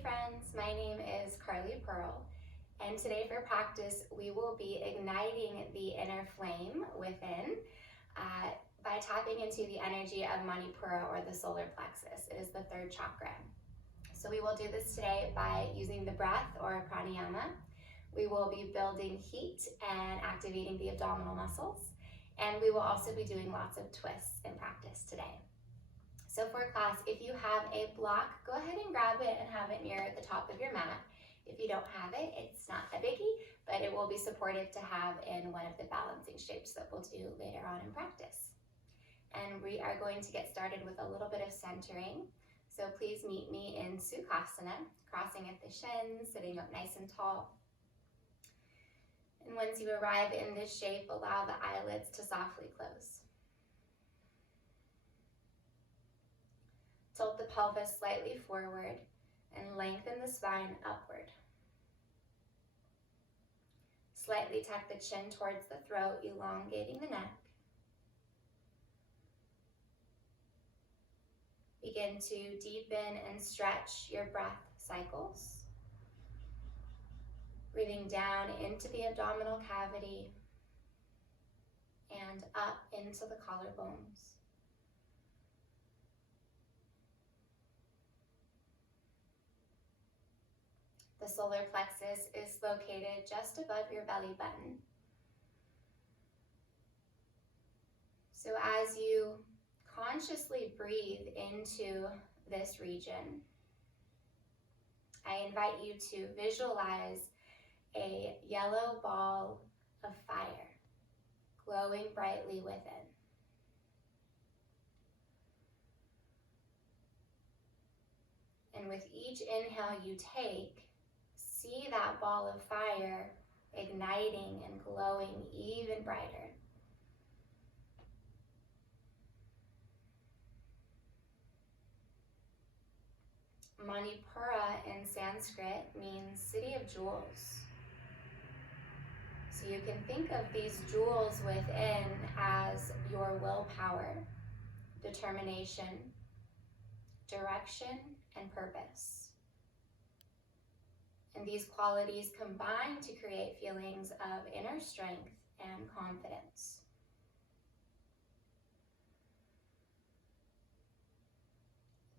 Hey friends, my name is Carly Pearl, and today for practice we will be igniting the inner flame within by tapping into the energy of Manipura, or the solar plexus. It is the third chakra. So we will do this today by using the breath, or pranayama. We will be building heat and activating the abdominal muscles, and we will also be doing lots of twists in practice today. So for class, if you have a block, go ahead and grab it and have it near the top of your mat. If you don't have it, it's not a biggie, but it will be supportive to have in one of the balancing shapes that we'll do later on in practice. And we are going to get started with a little bit of centering. So please meet me in Sukhasana, crossing at the shins, sitting up nice and tall. And once you arrive in this shape, allow the eyelids to softly close. Tilt the pelvis slightly forward and lengthen the spine upward. Slightly tuck the chin towards the throat, elongating the neck. Begin to deepen and stretch your breath cycles. Breathing down into the abdominal cavity and up into the collarbones. The solar plexus is located just above your belly button. So as you consciously breathe into this region, I invite you to visualize a yellow ball of fire glowing brightly within. And with each inhale you take, see that ball of fire igniting and glowing even brighter. Manipura in Sanskrit means city of jewels. So you can think of these jewels within as your willpower, determination, direction, and purpose. And these qualities combine to create feelings of inner strength and confidence.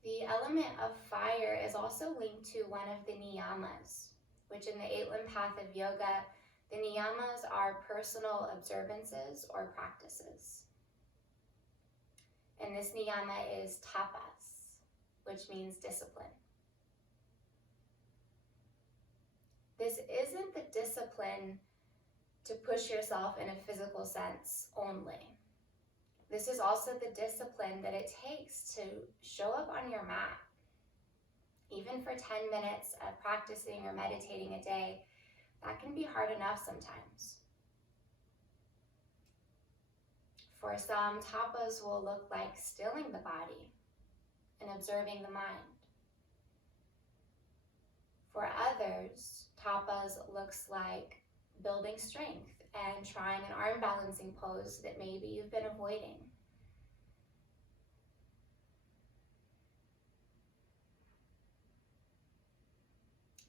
The element of fire is also linked to one of the niyamas, which in the 8-limb path of yoga, the niyamas are personal observances or practices. And this niyama is tapas, which means discipline. This isn't the discipline to push yourself in a physical sense only. This is also the discipline that it takes to show up on your mat. Even for 10 minutes of practicing or meditating a day, that can be hard enough sometimes. For some, tapas will look like stilling the body and observing the mind. For others, tapas looks like building strength and trying an arm balancing pose that maybe you've been avoiding.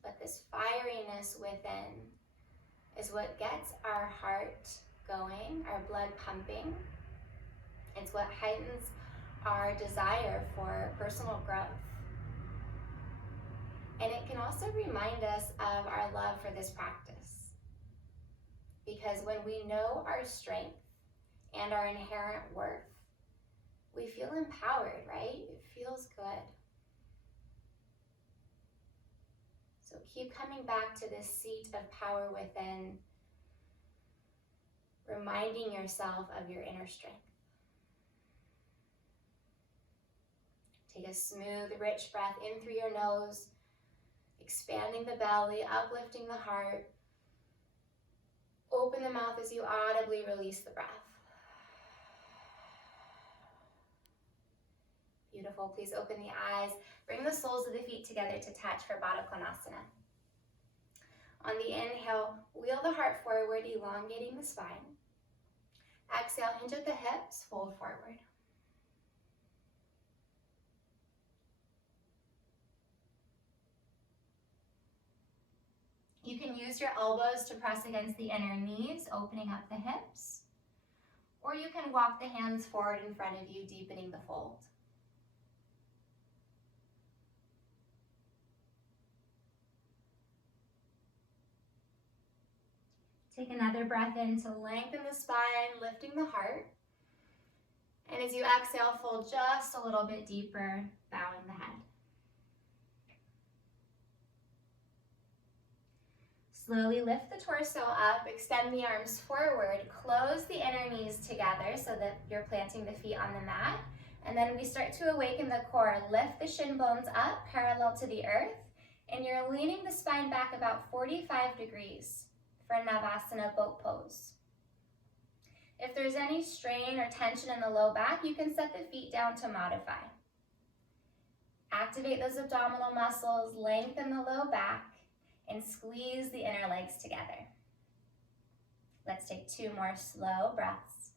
But this fieriness within is what gets our heart going, our blood pumping. It's what heightens our desire for personal growth. And it can also remind us of our love for this practice. Because when we know our strength and our inherent worth, we feel empowered, right? It feels good. So keep coming back to this seat of power within, reminding yourself of your inner strength. Take a smooth, rich breath in through your nose, expanding the belly, uplifting the heart. Open the mouth as you audibly release the breath. Beautiful. Please open the eyes. Bring the soles of the feet together to touch for Baddha Konasana. On the inhale, wheel the heart forward, elongating the spine. Exhale, hinge at the hips, fold forward. use your elbows to press against the inner knees, opening up the hips. Or you can walk the hands forward in front of you, deepening the fold. Take another breath in to lengthen the spine, lifting the heart. And as you exhale, fold just a little bit deeper, bowing the head. Slowly lift the torso up, extend the arms forward, close the inner knees together so that you're planting the feet on the mat. And then we start to awaken the core. Lift the shin bones up, parallel to the earth, and you're leaning the spine back about 45 degrees for Navasana boat pose. If there's any strain or tension in the low back, you can set the feet down to modify. Activate those abdominal muscles, lengthen the low back, and squeeze the inner legs together. Let's take 2 more slow breaths.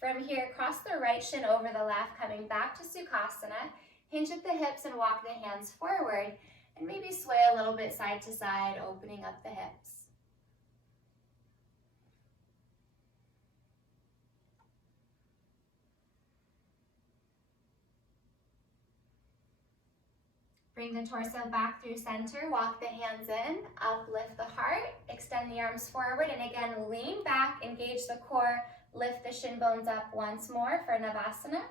From here, cross the right shin over the left, coming back to Sukhasana. Hinge at the hips and walk the hands forward, and maybe sway a little bit side to side, opening up the hips. Bring the torso back through center, walk the hands in, uplift the heart, extend the arms forward, and again, lean back, engage the core, lift the shin bones up once more for Navasana.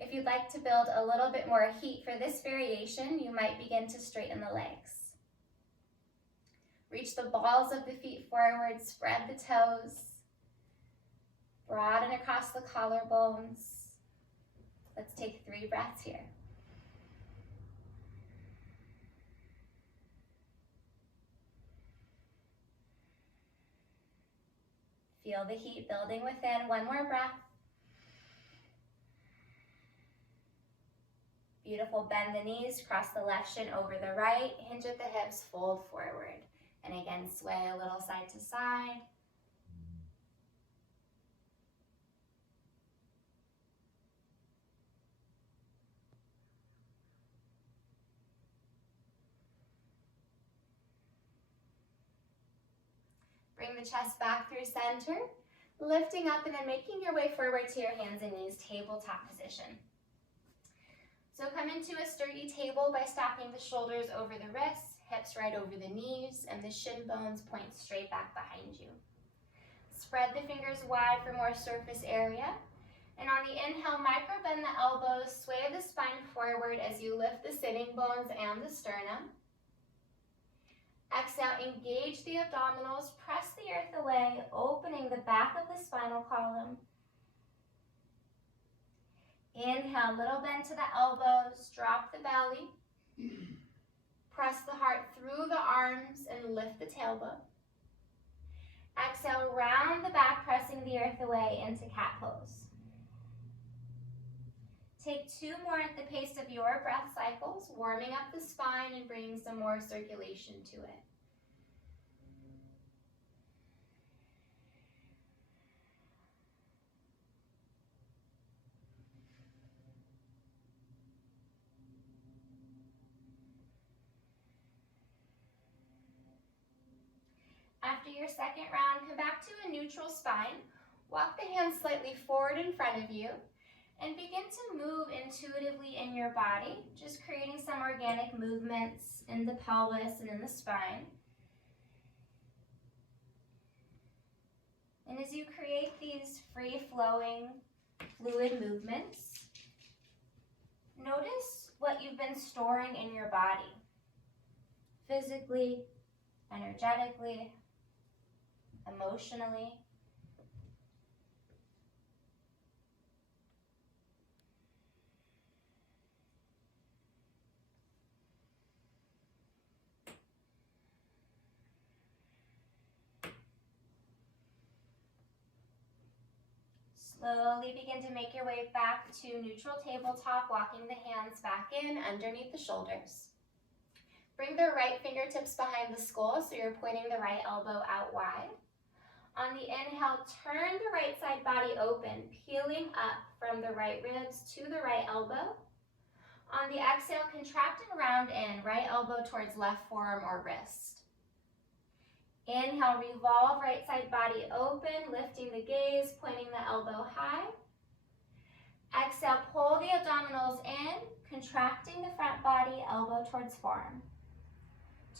If you'd like to build a little bit more heat for this variation, you might begin to straighten the legs. Reach the balls of the feet forward, spread the toes, broaden across the collarbones. Let's take 3 breaths here. Feel the heat building within. 1 more breath. Beautiful, bend the knees, cross the left shin over the right, hinge at the hips, fold forward. And again, sway a little side to side. Bring the chest back through center, lifting up and then making your way forward to your hands and knees, tabletop position. So come into a sturdy table by stacking the shoulders over the wrists, hips right over the knees, and the shin bones point straight back behind you. Spread the fingers wide for more surface area. And on the inhale, micro bend the elbows, sway the spine forward as you lift the sitting bones and the sternum. Exhale, engage the abdominals, press the earth away, opening the back of the spinal column. Inhale, little bend to the elbows, drop the belly. Press the heart through the arms and lift the tailbone. Exhale, round the back, pressing the earth away into cat pose. Take 2 more at the pace of your breath cycles, warming up the spine and bringing some more circulation to it. After your second round, come back to a neutral spine. Walk the hands slightly forward in front of you and begin to move intuitively in your body, just creating some organic movements in the pelvis and in the spine. And as you create these free-flowing fluid movements, notice what you've been storing in your body, physically, energetically, emotionally. Slowly begin to make your way back to neutral tabletop, walking the hands back in underneath the shoulders. Bring the right fingertips behind the skull so you're pointing the right elbow out wide. On the inhale, turn the right side body open, peeling up from the right ribs to the right elbow. On the exhale, contract and round in, right elbow towards left forearm or wrist. Inhale, revolve right side body open, lifting the gaze, pointing the elbow high. Exhale, pull the abdominals in, contracting the front body, elbow towards forearm.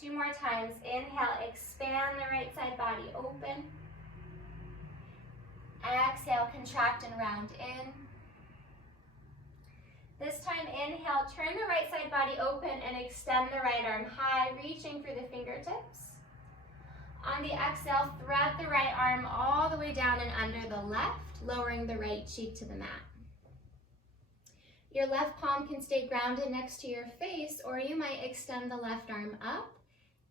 2 more times. Inhale, expand the right side body open. Exhale, contract and round in. This time, inhale, turn the right side body open and extend the right arm high, reaching for the fingertips. On the exhale, thread the right arm all the way down and under the left, lowering the right cheek to the mat. Your left palm can stay grounded next to your face, or you might extend the left arm up,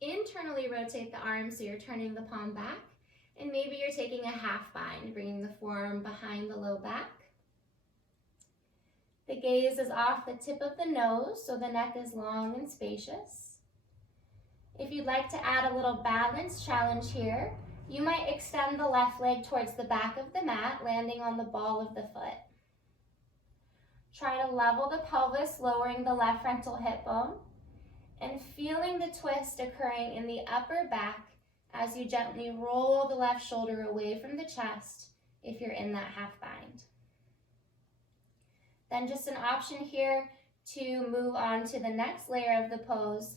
internally rotate the arm so you're turning the palm back, and maybe you're taking a half bind, bringing the forearm behind the low back. The gaze is off the tip of the nose, so the neck is long and spacious. If you'd like to add a little balance challenge here, you might extend the left leg towards the back of the mat, landing on the ball of the foot. Try to level the pelvis, lowering the left frontal hip bone, and feeling the twist occurring in the upper back as you gently roll the left shoulder away from the chest if you're in that half bind. Then just an option here to move on to the next layer of the pose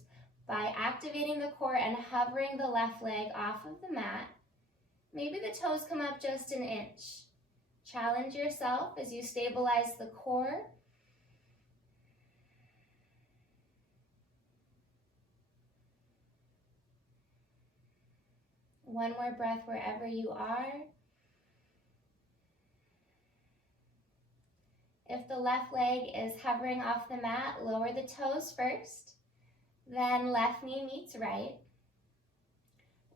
by activating the core and hovering the left leg off of the mat. Maybe the toes come up just an inch. Challenge yourself as you stabilize the core. One more breath wherever you are. If the left leg is hovering off the mat, lower the toes first. Then left knee meets right.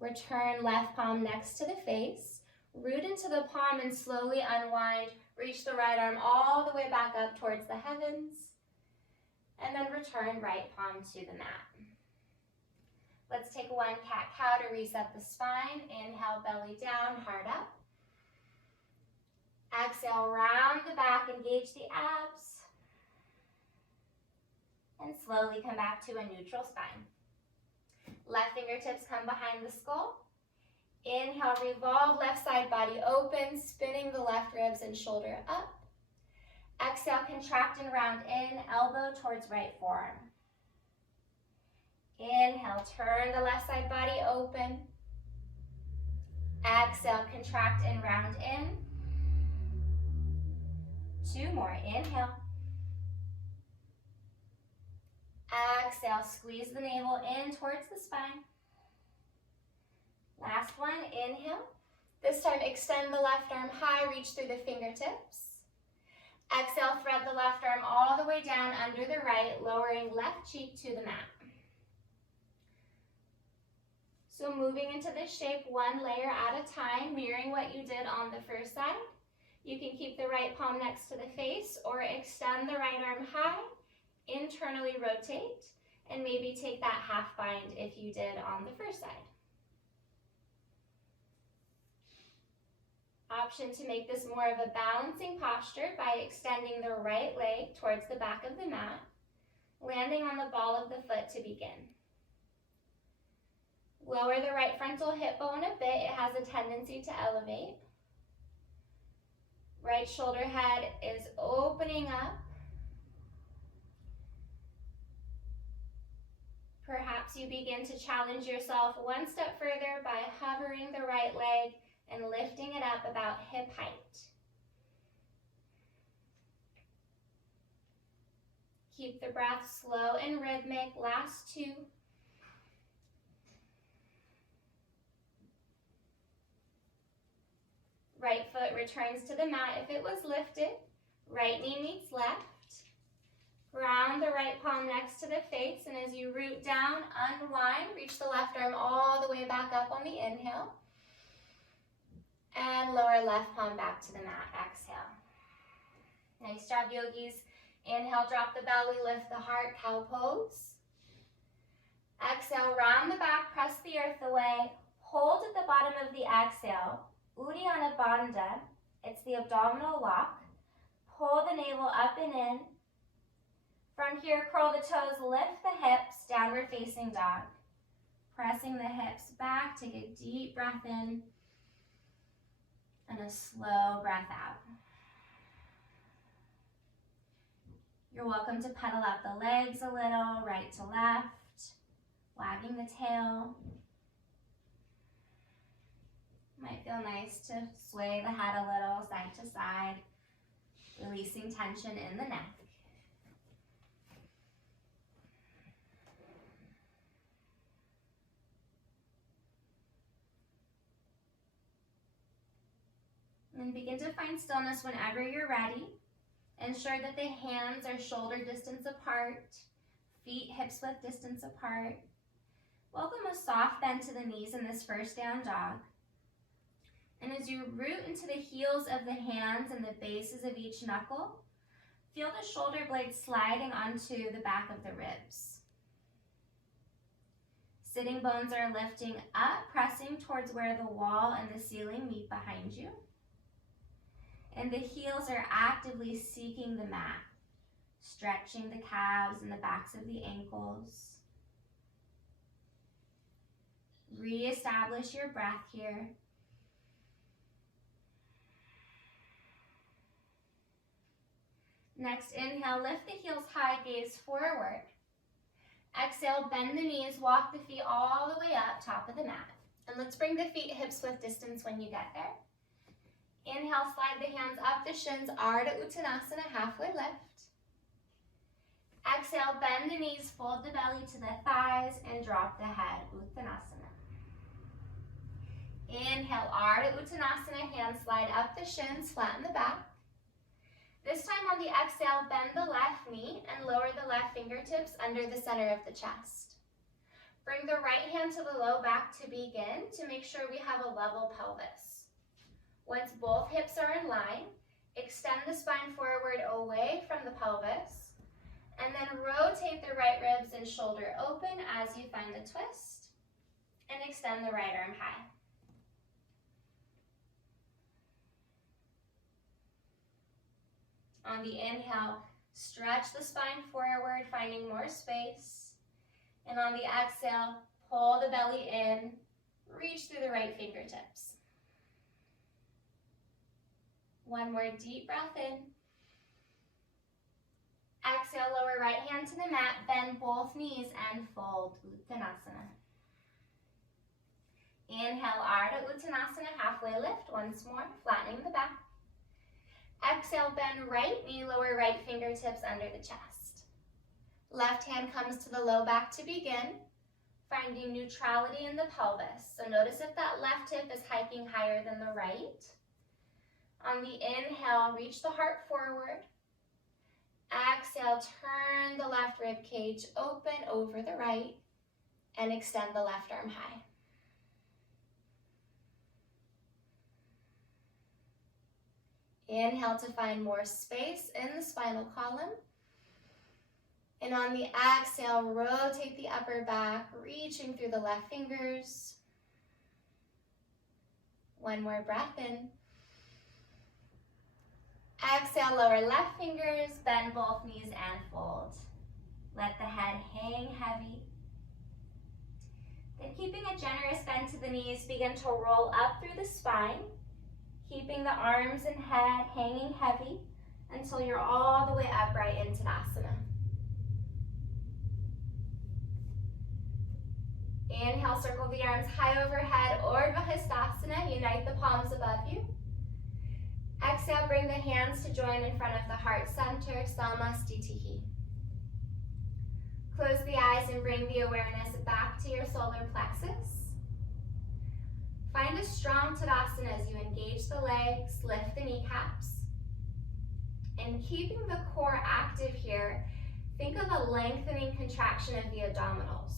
Return left palm next to the face. Root into the palm and slowly unwind. Reach the right arm all the way back up towards the heavens. And then return right palm to the mat. Let's take one cat-cow to reset the spine. Inhale, belly down, heart up. Exhale, round the back, engage the abs. And slowly come back to a neutral spine. Left fingertips come behind the skull. Inhale, revolve left side body open, spinning the left ribs and shoulder up. Exhale, contract and round in, elbow towards right forearm. Inhale, turn the left side body open. Exhale, contract and round in. 2 more, inhale. Exhale, squeeze the navel in towards the spine. Last one, inhale. This time, extend the left arm high, reach through the fingertips. Exhale, thread the left arm all the way down under the right, lowering left cheek to the mat. So moving into this shape, one layer at a time, mirroring what you did on the first side. You can keep the right palm next to the face or extend the right arm high, internally rotate, and maybe take that half bind if you did on the first side. Option to make this more of a balancing posture by extending the right leg towards the back of the mat, landing on the ball of the foot to begin. Lower the right frontal hip bone a bit, it has a tendency to elevate. Right shoulder head is opening up. Perhaps you begin to challenge yourself one step further by hovering the right leg and lifting it up about hip height. Keep the breath slow and rhythmic. Last 2. Right foot returns to the mat if it was lifted. Right knee meets left. Ground the right palm next to the face, and as you root down, unwind, reach the left arm all the way back up on the inhale. And lower left palm back to the mat, exhale. Nice job, yogis. Inhale, drop the belly, lift the heart, cow pose. Exhale, round the back, press the earth away. Hold at the bottom of the exhale. Uddiyana Bandha, it's the abdominal lock. Pull the navel up and in. From here, curl the toes, lift the hips, downward facing dog. Pressing the hips back, take a deep breath in and a slow breath out. You're welcome to pedal out the legs a little, right to left, wagging the tail. Might feel nice to sway the head a little, side to side, releasing tension in the neck. And begin to find stillness whenever you're ready. Ensure that the hands are shoulder distance apart, feet hips-width distance apart. Welcome a soft bend to the knees in this first down dog. And as you root into the heels of the hands and the bases of each knuckle, feel the shoulder blades sliding onto the back of the ribs. Sitting bones are lifting up, pressing towards where the wall and the ceiling meet behind you. And the heels are actively seeking the mat, stretching the calves and the backs of the ankles. Reestablish your breath here. Next, inhale, lift the heels high, gaze forward. Exhale, bend the knees, walk the feet all the way up, top of the mat. And let's bring the feet hips width distance when you get there. Inhale, slide the hands up the shins, Ardha Uttanasana, halfway lift. Exhale, bend the knees, fold the belly to the thighs, and drop the head, Uttanasana. Inhale, Ardha Uttanasana, hands slide up the shins, flatten the back. This time on the exhale, bend the left knee and lower the left fingertips under the center of the chest. Bring the right hand to the low back to begin to make sure we have a level pelvis. Once both hips are in line, extend the spine forward away from the pelvis, and then rotate the right ribs and shoulder open as you find the twist, and extend the right arm high. On the inhale, stretch the spine forward, finding more space. And on the exhale, pull the belly in, reach through the right fingertips. One more deep breath in. Exhale, lower right hand to the mat, bend both knees and fold Uttanasana. Inhale, Ardha Uttanasana, halfway lift. Once more, flattening the back. Exhale, bend right knee, lower right fingertips under the chest. Left hand comes to the low back to begin, finding neutrality in the pelvis. So notice if that left hip is hiking higher than the right. On the inhale, reach the heart forward. Exhale, turn the left rib cage open over the right and extend the left arm high. Inhale to find more space in the spinal column. And on the exhale, rotate the upper back, reaching through the left fingers. One more breath in. Exhale, lower left fingers, bend both knees and fold. Let the head hang heavy. Then keeping a generous bend to the knees, begin to roll up through the spine, keeping the arms and head hanging heavy until you're all the way upright in Tadasana. Inhale, circle the arms high overhead, Urdhva Hastasana, unite the palms above you. Exhale, bring the hands to join in front of the heart center, Samastitihi. Close the eyes and bring the awareness back to your solar plexus. Find a strong Tadasana as you engage the legs, lift the kneecaps. And keeping the core active here, think of a lengthening contraction of the abdominals.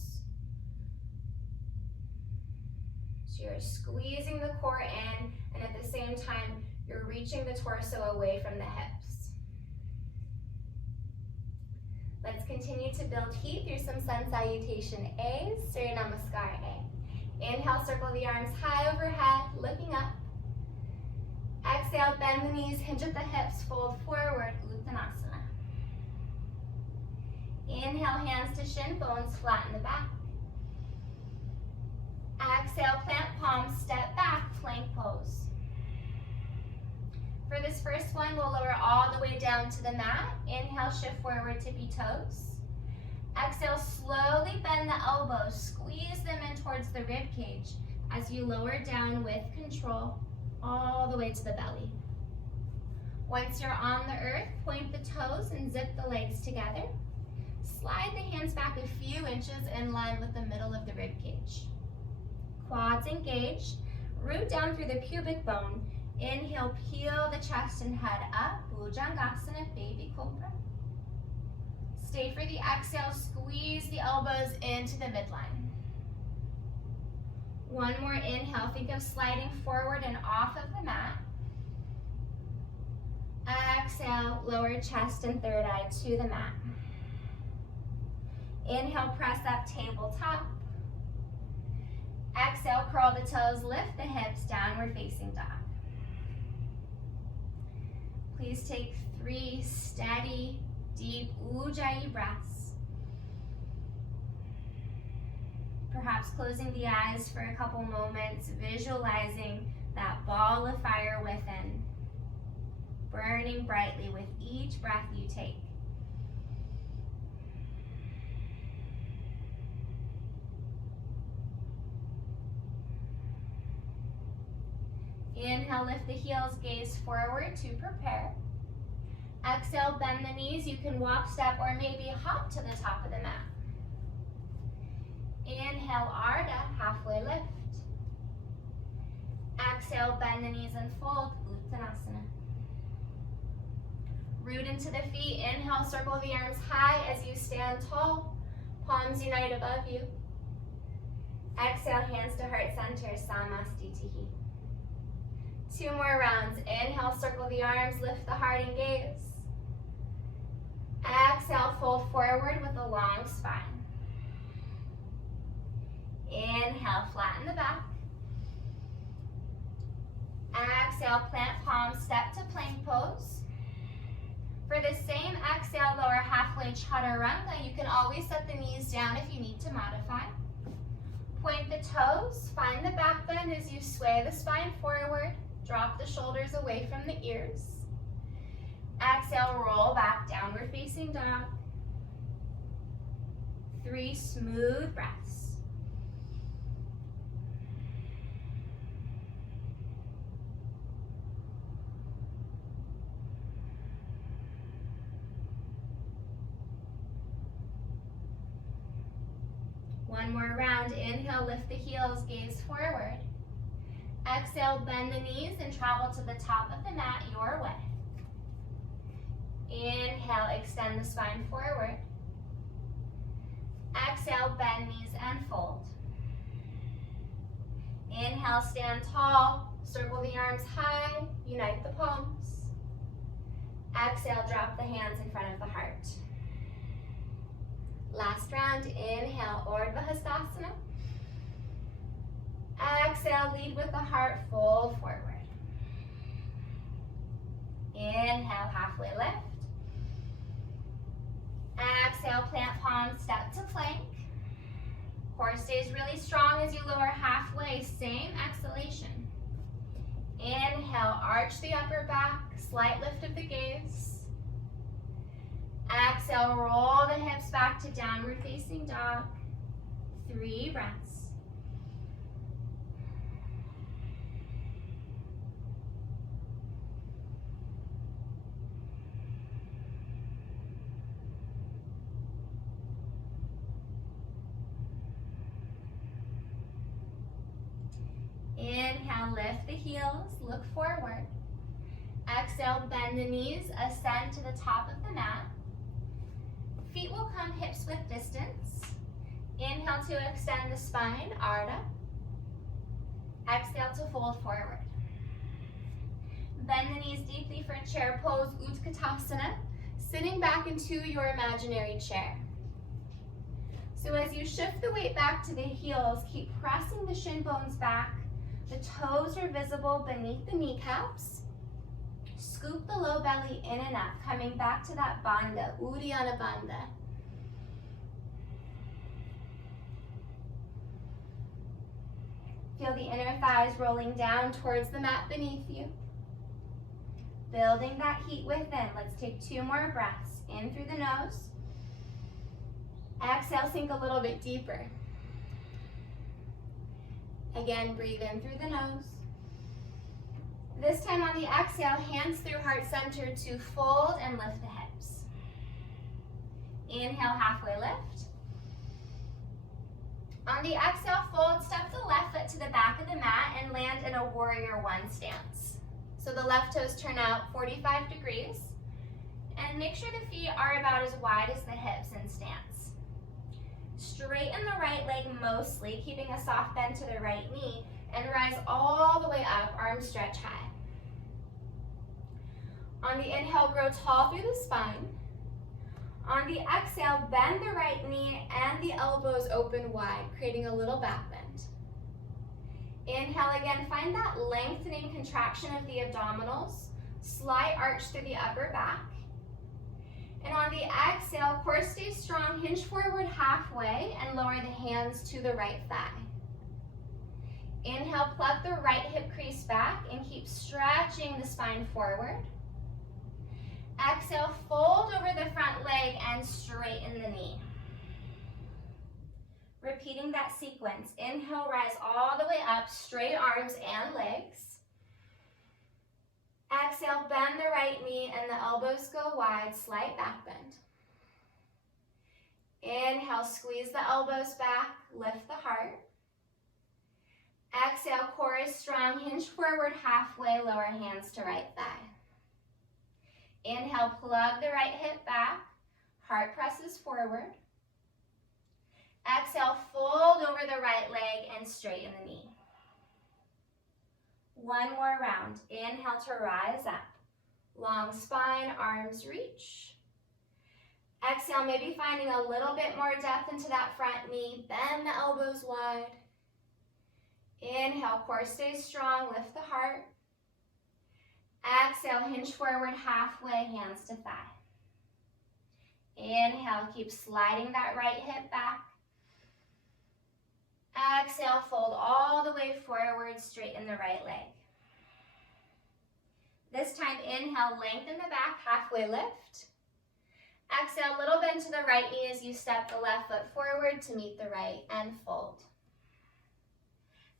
So you're squeezing the core in, and at the same time, you're reaching the torso away from the hips. Let's continue to build heat through some sun salutation A's, Surya Namaskar A. Inhale, circle the arms high overhead, looking up. Exhale, bend the knees, hinge at the hips, fold forward, Uttanasana. Inhale, hands to shin bones, flatten the back. Exhale, plant palms, step back, plank pose. For this first one, we'll lower all the way down to the mat. Inhale, shift forward, tippy toes. Exhale, slowly bend the elbows, squeeze them in towards the rib cage as you lower down with control all the way to the belly. Once you're on the earth, point the toes and zip the legs together. Slide the hands back a few inches in line with the middle of the rib cage. Quads engaged, root down through the pubic bone. Inhale, peel the chest and head up, Bhujangasana, baby cobra. Stay for the exhale, squeeze the elbows into the midline. One more inhale, think of sliding forward and off of the mat. Exhale, lower chest and third eye to the mat. Inhale, press up, tabletop. Exhale, curl the toes, lift the hips, downward facing dog. Please take 3 steady, deep Ujjayi breaths. Perhaps closing the eyes for a couple moments, visualizing that ball of fire within, burning brightly with each breath you take. Inhale, lift the heels, gaze forward to prepare. Exhale, bend the knees. You can walk, step, or maybe hop to the top of the mat. Inhale, Ardha, halfway lift. Exhale, bend the knees and fold, Uttanasana. Root into the feet. Inhale, circle the arms high as you stand tall. Palms unite above you. Exhale, hands to heart center, Samastitihi. 2 more rounds. Inhale, circle the arms, lift the heart and gaze. Exhale, fold forward with a long spine. Inhale, flatten the back. Exhale, plant palms, step to plank pose. For the same exhale, lower halfway chaturanga. You can always set the knees down if you need to modify. Point the toes, find the back bend as you sway the spine forward. Drop the shoulders away from the ears. Exhale, roll back, downward facing dog. 3 smooth breaths. One more round. Inhale, lift the heels, gaze forward. Exhale, bend the knees and travel to the top of the mat your way. Inhale, extend the spine forward. Exhale, bend knees and fold. Inhale, stand tall, circle the arms high, unite the palms. Exhale, drop the hands in front of the heart. Last round, inhale, Urdhva Hastasana. Exhale, lead with the heart, fold forward. Inhale, halfway lift. Exhale, plant palms, step to plank. Core stays really strong as you lower halfway, same exhalation. Inhale, arch the upper back, slight lift of the gaze. Exhale, roll the hips back to downward facing dog. 3 breaths. Inhale, lift the heels, look forward. Exhale, bend the knees, ascend to the top of the mat. Feet will come hips width distance. Inhale to extend the spine, Ardha. Exhale to fold forward. Bend the knees deeply for chair pose, Utkatasana, sitting back into your imaginary chair. So as you shift the weight back to the heels, keep pressing the shin bones back. The toes are visible beneath the kneecaps. Scoop the low belly in and up, coming back to that bandha, Uddiyana Bandha. Feel the inner thighs rolling down towards the mat beneath you. Building that heat within. Let's take 2 more breaths. In through the nose. Exhale, sink a little bit deeper. Again, breathe in through the nose. This time on the exhale, hands through heart center to fold and lift the hips. Inhale, halfway lift. On the exhale, fold, step the left foot to the back of the mat and land in a warrior 1 stance. So the left toes turn out 45 degrees. And make sure the feet are about as wide as the hips in stance. Straighten the right leg mostly, keeping a soft bend to the right knee, and rise all the way up, arms stretch high. On the inhale, grow tall through the spine. On the exhale, bend the right knee and the elbows open wide, creating a little back bend. Inhale again, find that lengthening contraction of the abdominals, slight arch through the upper back. And on the exhale, core stays strong, hinge forward halfway and lower the hands to the right thigh. Inhale, plug the right hip crease back and keep stretching the spine forward. Exhale, fold over the front leg and straighten the knee. Repeating that sequence. Inhale, rise all the way up, straight arms and legs. Exhale, bend the right knee and the elbows go wide, slight back bend. Inhale, squeeze the elbows back, lift the heart. Exhale, core is strong, hinge forward halfway, lower hands to right thigh. Inhale, plug the right hip back, heart presses forward. Exhale, fold over the right leg and straighten the knee. 1 more round. Inhale to rise up. Long spine, arms reach. Exhale, maybe finding a little bit more depth into that front knee. Bend the elbows wide. Inhale, core stays strong, lift the heart. Exhale, hinge forward halfway, hands to thigh. Inhale, keep sliding that right hip back. Exhale, fold all the way forward, straighten the right leg. This time, inhale, lengthen the back, halfway lift. Exhale, little bend to the right knee as you step the left foot forward to meet the right and fold.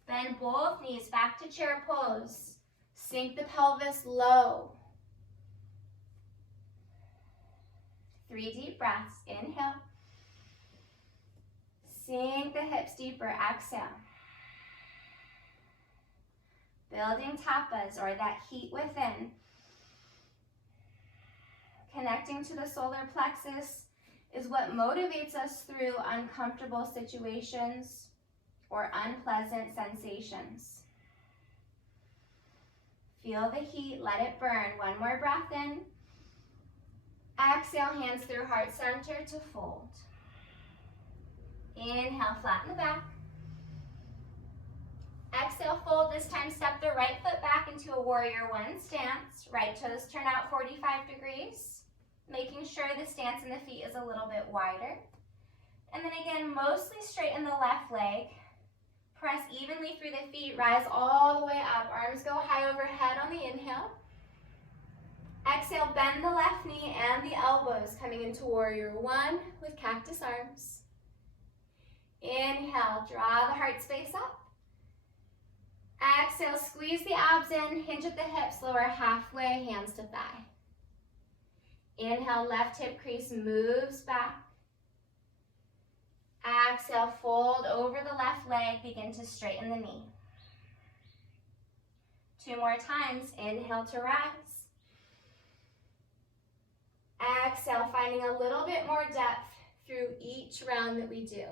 Bend both knees back to chair pose. Sink the pelvis low. 3 deep breaths. Inhale. Sink the hips deeper. Exhale. Building tapas, or that heat within. Connecting to the solar plexus is what motivates us through uncomfortable situations or unpleasant sensations. Feel the heat, let it burn. 1 more breath in. Exhale, hands through heart center to fold. Inhale, flatten the back. Exhale, fold. This time, step the right foot back into a warrior 1 stance. Right toes turn out 45 degrees, making sure the stance in the feet is a little bit wider. And then again, mostly straighten the left leg. Press evenly through the feet, rise all the way up. Arms go high overhead on the inhale. Exhale, bend the left knee and the elbows, coming into warrior 1 with cactus arms. Inhale, draw the heart space up. Exhale, squeeze the abs in, hinge at the hips, lower halfway, hands to thigh. Inhale, left hip crease moves back. Exhale, fold over the left leg, begin to straighten the knee. 2 more times. Inhale to rise. Exhale, finding a little bit more depth through each round that we do.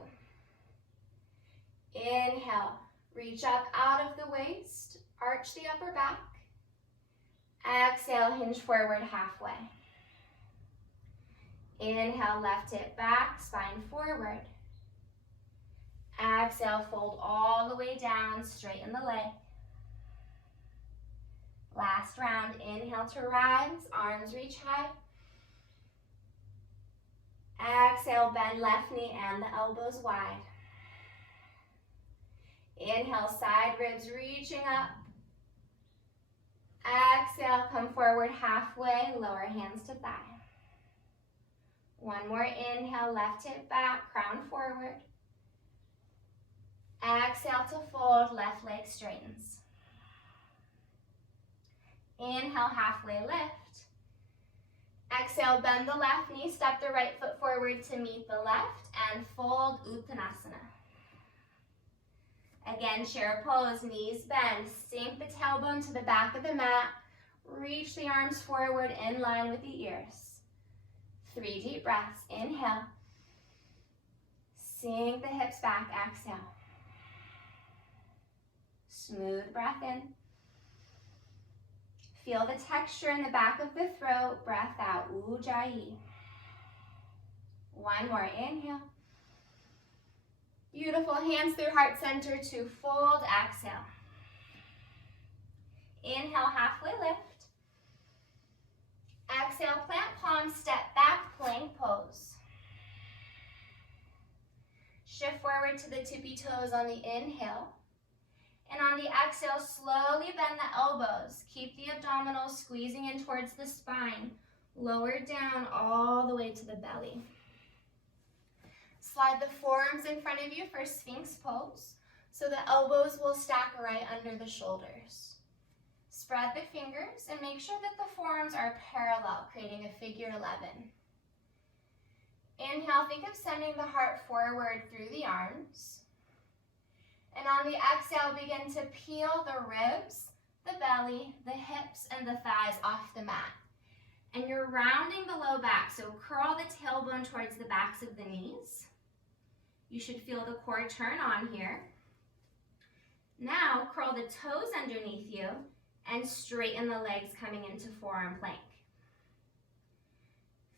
Inhale, reach up out of the waist, arch the upper back. Exhale, hinge forward halfway. Inhale, left hip back, spine forward. Exhale, fold all the way down, straighten the leg. Last round, inhale to rise, arms reach high. Exhale, bend left knee and the elbows wide. Inhale, side ribs reaching up. Exhale, come forward halfway, lower hands to thigh. One more inhale, left hip back, crown forward. Exhale to fold, left leg straightens. Inhale, halfway lift. Exhale, bend the left knee, step the right foot forward to meet the left, and fold Uttanasana. Again, chair pose, knees bend, sink the tailbone to the back of the mat, reach the arms forward in line with the ears. 3 deep breaths, inhale. Sink the hips back, exhale. Smooth breath in. Feel the texture in the back of the throat, breath out, Ujjayi. One more, inhale. Beautiful, hands through heart center to fold, exhale. Inhale, halfway lift. Exhale, plant palms, step back, plank pose. Shift forward to the tippy toes on the inhale. And on the exhale, slowly bend the elbows. Keep the abdominals squeezing in towards the spine. Lower down all the way to the belly. Slide the forearms in front of you for sphinx pose. So the elbows will stack right under the shoulders. Spread the fingers and make sure that the forearms are parallel, creating a figure 11. Inhale, think of sending the heart forward through the arms. And on the exhale, begin to peel the ribs, the belly, the hips, and the thighs off the mat. And you're rounding the low back, so curl the tailbone towards the backs of the knees. You should feel the core turn on here. Now, curl the toes underneath you and straighten the legs coming into forearm plank.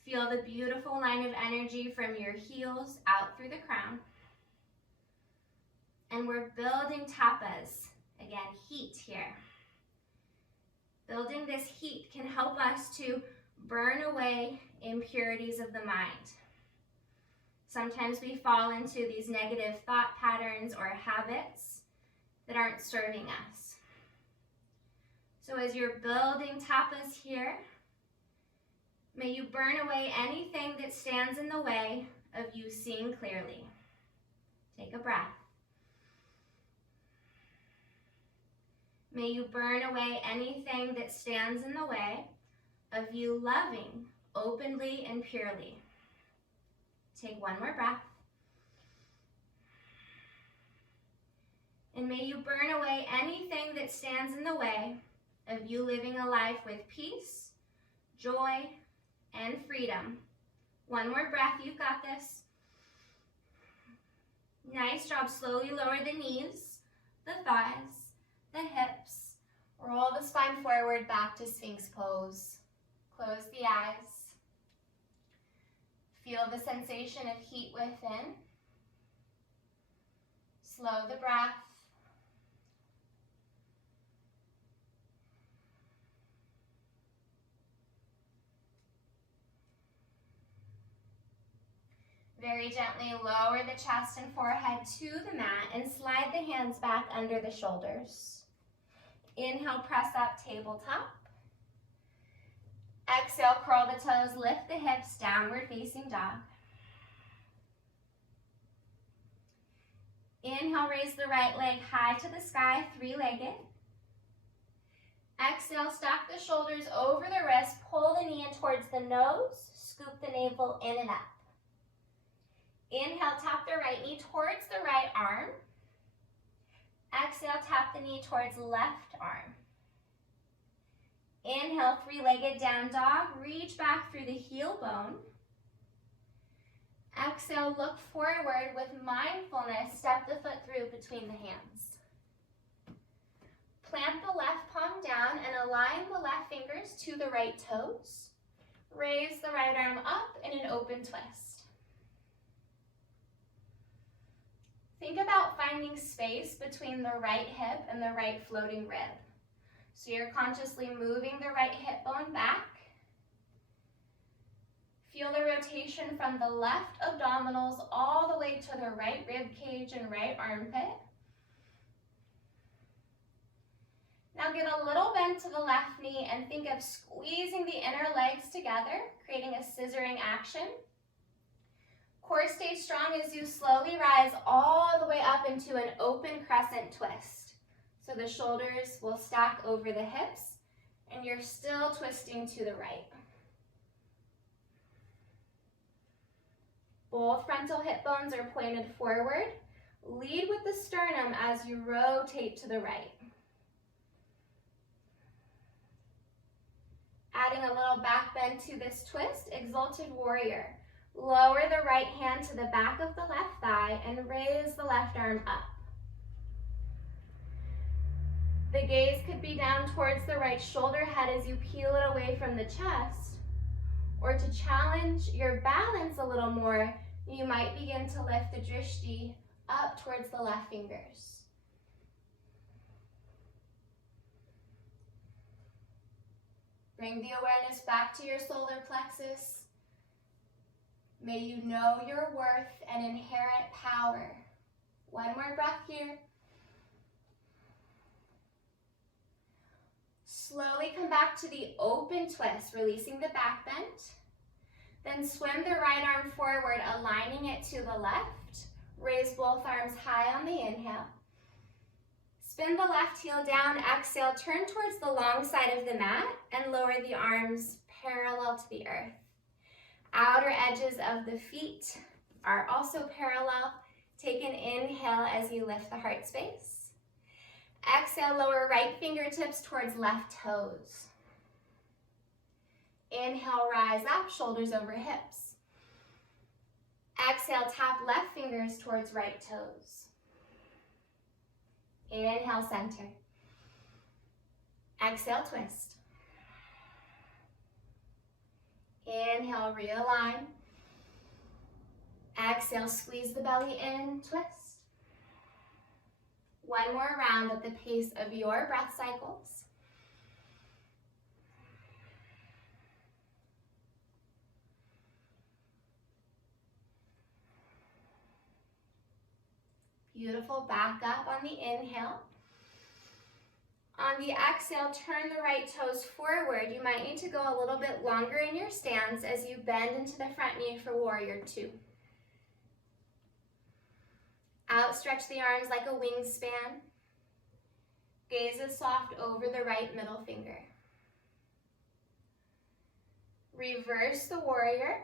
Feel the beautiful line of energy from your heels out through the crown. And we're building tapas. Again, heat here. Building this heat can help us to burn away impurities of the mind. Sometimes we fall into these negative thought patterns or habits that aren't serving us. So as you're building tapas here, may you burn away anything that stands in the way of you seeing clearly. Take a breath. May you burn away anything that stands in the way of you loving openly and purely. Take one more breath. And may you burn away anything that stands in the way of you living a life with peace, joy, and freedom. One more breath, you've got this. Nice job, slowly lower the knees, the thighs, the hips. Roll the spine forward back to sphinx pose. Close the eyes. Feel the sensation of heat within. Slow the breath. Very gently lower the chest and forehead to the mat and slide the hands back under the shoulders. Inhale, press up, tabletop. Exhale, curl the toes, lift the hips, downward facing dog. Inhale, raise the right leg high to the sky, three-legged. Exhale, stack the shoulders over the wrist, pull the knee in towards the nose, scoop the navel in and up. Inhale, tap the right knee towards the right arm. Exhale, tap the knee towards left arm. Inhale, three-legged down dog. Reach back through the heel bone. Exhale, look forward with mindfulness. Step the foot through between the hands. Plant the left palm down and align the left fingers to the right toes. Raise the right arm up in an open twist. Think about finding space between the right hip and the right floating rib. So you're consciously moving the right hip bone back. Feel the rotation from the left abdominals all the way to the right rib cage and right armpit. Now get a little bend to the left knee and think of squeezing the inner legs together, creating a scissoring action. Core stays strong as you slowly rise all the way up into an open crescent twist. So the shoulders will stack over the hips and you're still twisting to the right. Both frontal hip bones are pointed forward. Lead with the sternum as you rotate to the right. Adding a little back bend to this twist, exalted warrior. Lower the right hand to the back of the left thigh and raise the left arm up. The gaze could be down towards the right shoulder head as you peel it away from the chest. Or to challenge your balance a little more, you might begin to lift the drishti up towards the left fingers. Bring the awareness back to your solar plexus. May you know your worth and inherent power. One more breath here. Slowly come back to the open twist, releasing the back bend. Then swim the right arm forward, aligning it to the left. Raise both arms high on the inhale. Spin the left heel down, exhale, turn towards the long side of the mat and lower the arms parallel to the earth. Outer edges of the feet are also parallel. Take an inhale as you lift the heart space. Exhale, lower right fingertips towards left toes. Inhale, rise up, shoulders over hips. Exhale, tap left fingers towards right toes. Inhale, center. Exhale, twist. Inhale, realign. Exhale, squeeze the belly in, twist. One more round at the pace of your breath cycles. Beautiful, back up on the inhale. On the exhale, turn the right toes forward. You might need to go a little bit longer in your stance as you bend into the front knee for warrior two. Outstretch the arms like a wingspan. Gaze is soft over the right middle finger. Reverse the warrior.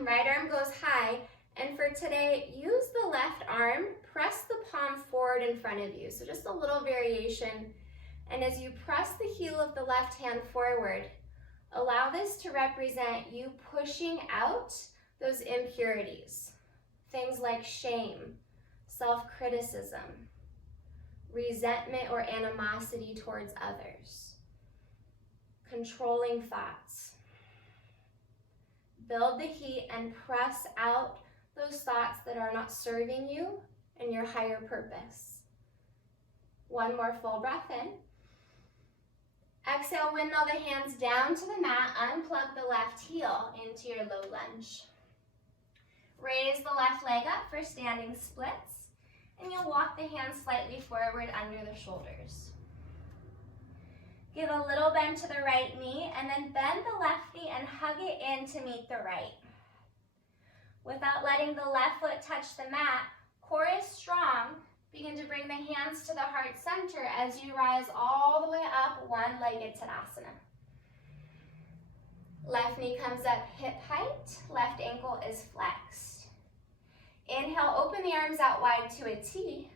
Right arm goes high. And for today, use the left arm, press the palm forward in front of you. So just a little variation. And as you press the heel of the left hand forward, allow this to represent you pushing out those impurities. Things like shame, self-criticism, resentment or animosity towards others, controlling thoughts. Build the heat and press out those thoughts that are not serving you and your higher purpose. One more full breath in. Exhale, windmill the hands down to the mat, unplug the left heel into your low lunge. Raise the left leg up for standing splits, and you'll walk the hands slightly forward under the shoulders. Give a little bend to the right knee, and then bend the left knee and hug it in to meet the right. Without letting the left foot touch the mat, core is strong. Begin to bring the hands to the heart center as you rise all the way up, one-legged Tadasana. Left knee comes up hip height, left ankle is flexed. Inhale, open the arms out wide to a T.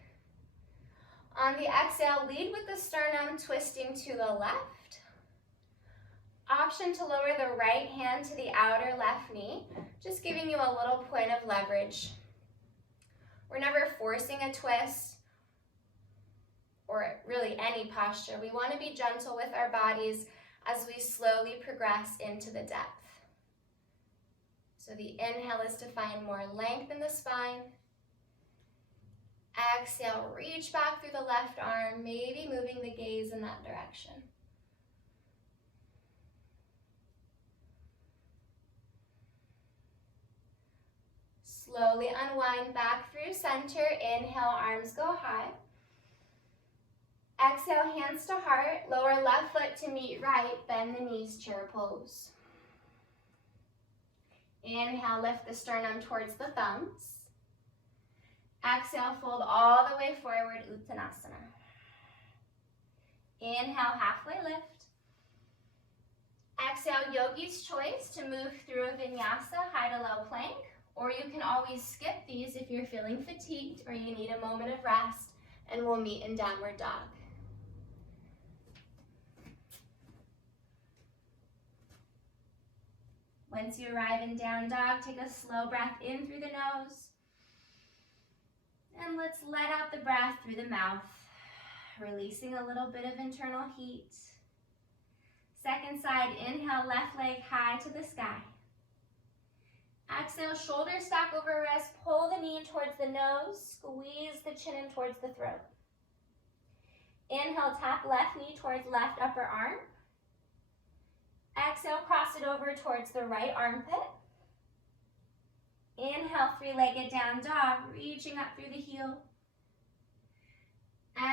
On the exhale, lead with the sternum, twisting to the left. Option to lower the right hand to the outer left knee, just giving you a little point of leverage. We're never forcing a twist or really any posture. We want to be gentle with our bodies as we slowly progress into the depth. So the inhale is to find more length in the spine. Exhale, reach back through the left arm, maybe moving the gaze in that direction. Slowly unwind back through center. Inhale, arms go high. Exhale, hands to heart. Lower left foot to meet right. Bend the knees, chair pose. Inhale, lift the sternum towards the thumbs. Exhale, fold all the way forward, Uttanasana. Inhale, halfway lift. Exhale, yogi's choice to move through a vinyasa, high to low plank, or you can always skip these if you're feeling fatigued or you need a moment of rest, and we'll meet in downward dog. Once you arrive in down dog, take a slow breath in through the nose. And let's let out the breath through the mouth, releasing a little bit of internal heat. Second side, inhale, left leg high to the sky. Exhale, shoulders stack over wrist, pull the knee towards the nose, squeeze the chin in towards the throat. Inhale, tap left knee towards left upper arm. Exhale, cross it over towards the right armpit. Inhale, three-legged down dog, reaching up through the heel.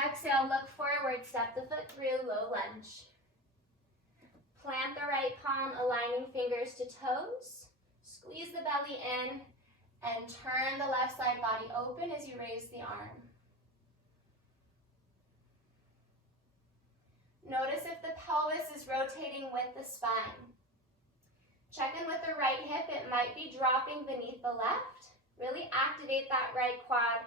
Exhale, look forward, step the foot through, low lunge. Plant the right palm, aligning fingers to toes. Squeeze the belly in and turn the left side body open as you raise the arm. Notice if the pelvis is rotating with the spine. Check in with the right hip. It might be dropping beneath the left. Really activate that right quad.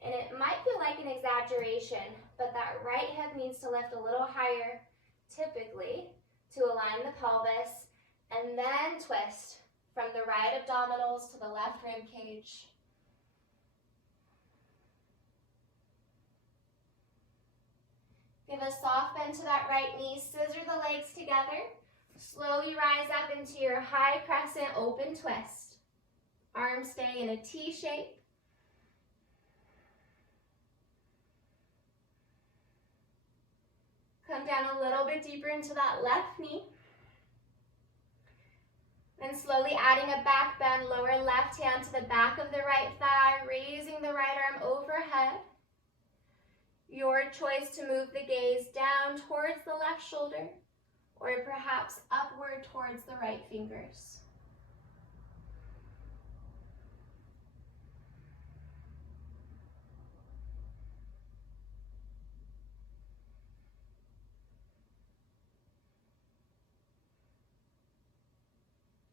And it might feel like an exaggeration, but that right hip needs to lift a little higher, typically, to align the pelvis, and then twist from the right abdominals to the left rib cage. Give a soft bend to that right knee, scissor the legs together. Slowly rise up into your high crescent open twist. Arms stay in a T shape. Come down a little bit deeper into that left knee. And slowly adding a back bend, lower left hand to the back of the right thigh, raising the right arm overhead. Your choice to move the gaze down towards the left shoulder, or perhaps upward towards the right fingers.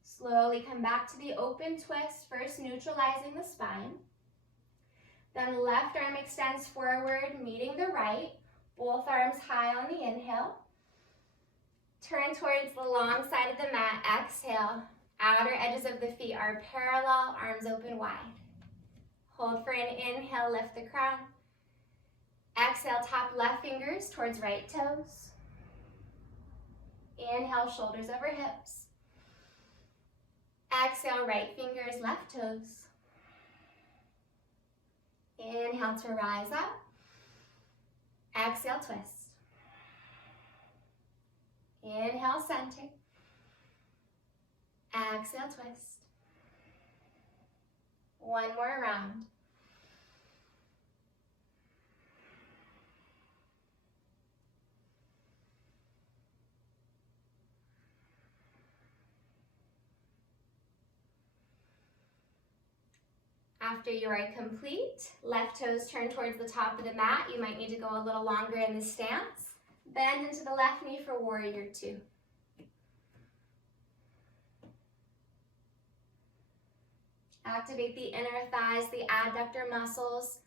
Slowly come back to the open twist, first neutralizing the spine. Then left arm extends forward, meeting the right. Both arms high on the inhale. Turn towards the long side of the mat. Exhale. Outer edges of the feet are parallel, arms open wide. Hold for an inhale, lift the crown. Exhale, tap left fingers towards right toes. Inhale, shoulders over hips. Exhale, right fingers, left toes. Inhale to rise up. Exhale, twist. Inhale, center. Exhale, twist. One more round. After you are complete, left toes turn towards the top of the mat. You might need to go a little longer in the stance. Bend into the left knee for warrior two. Activate the inner thighs, the adductor muscles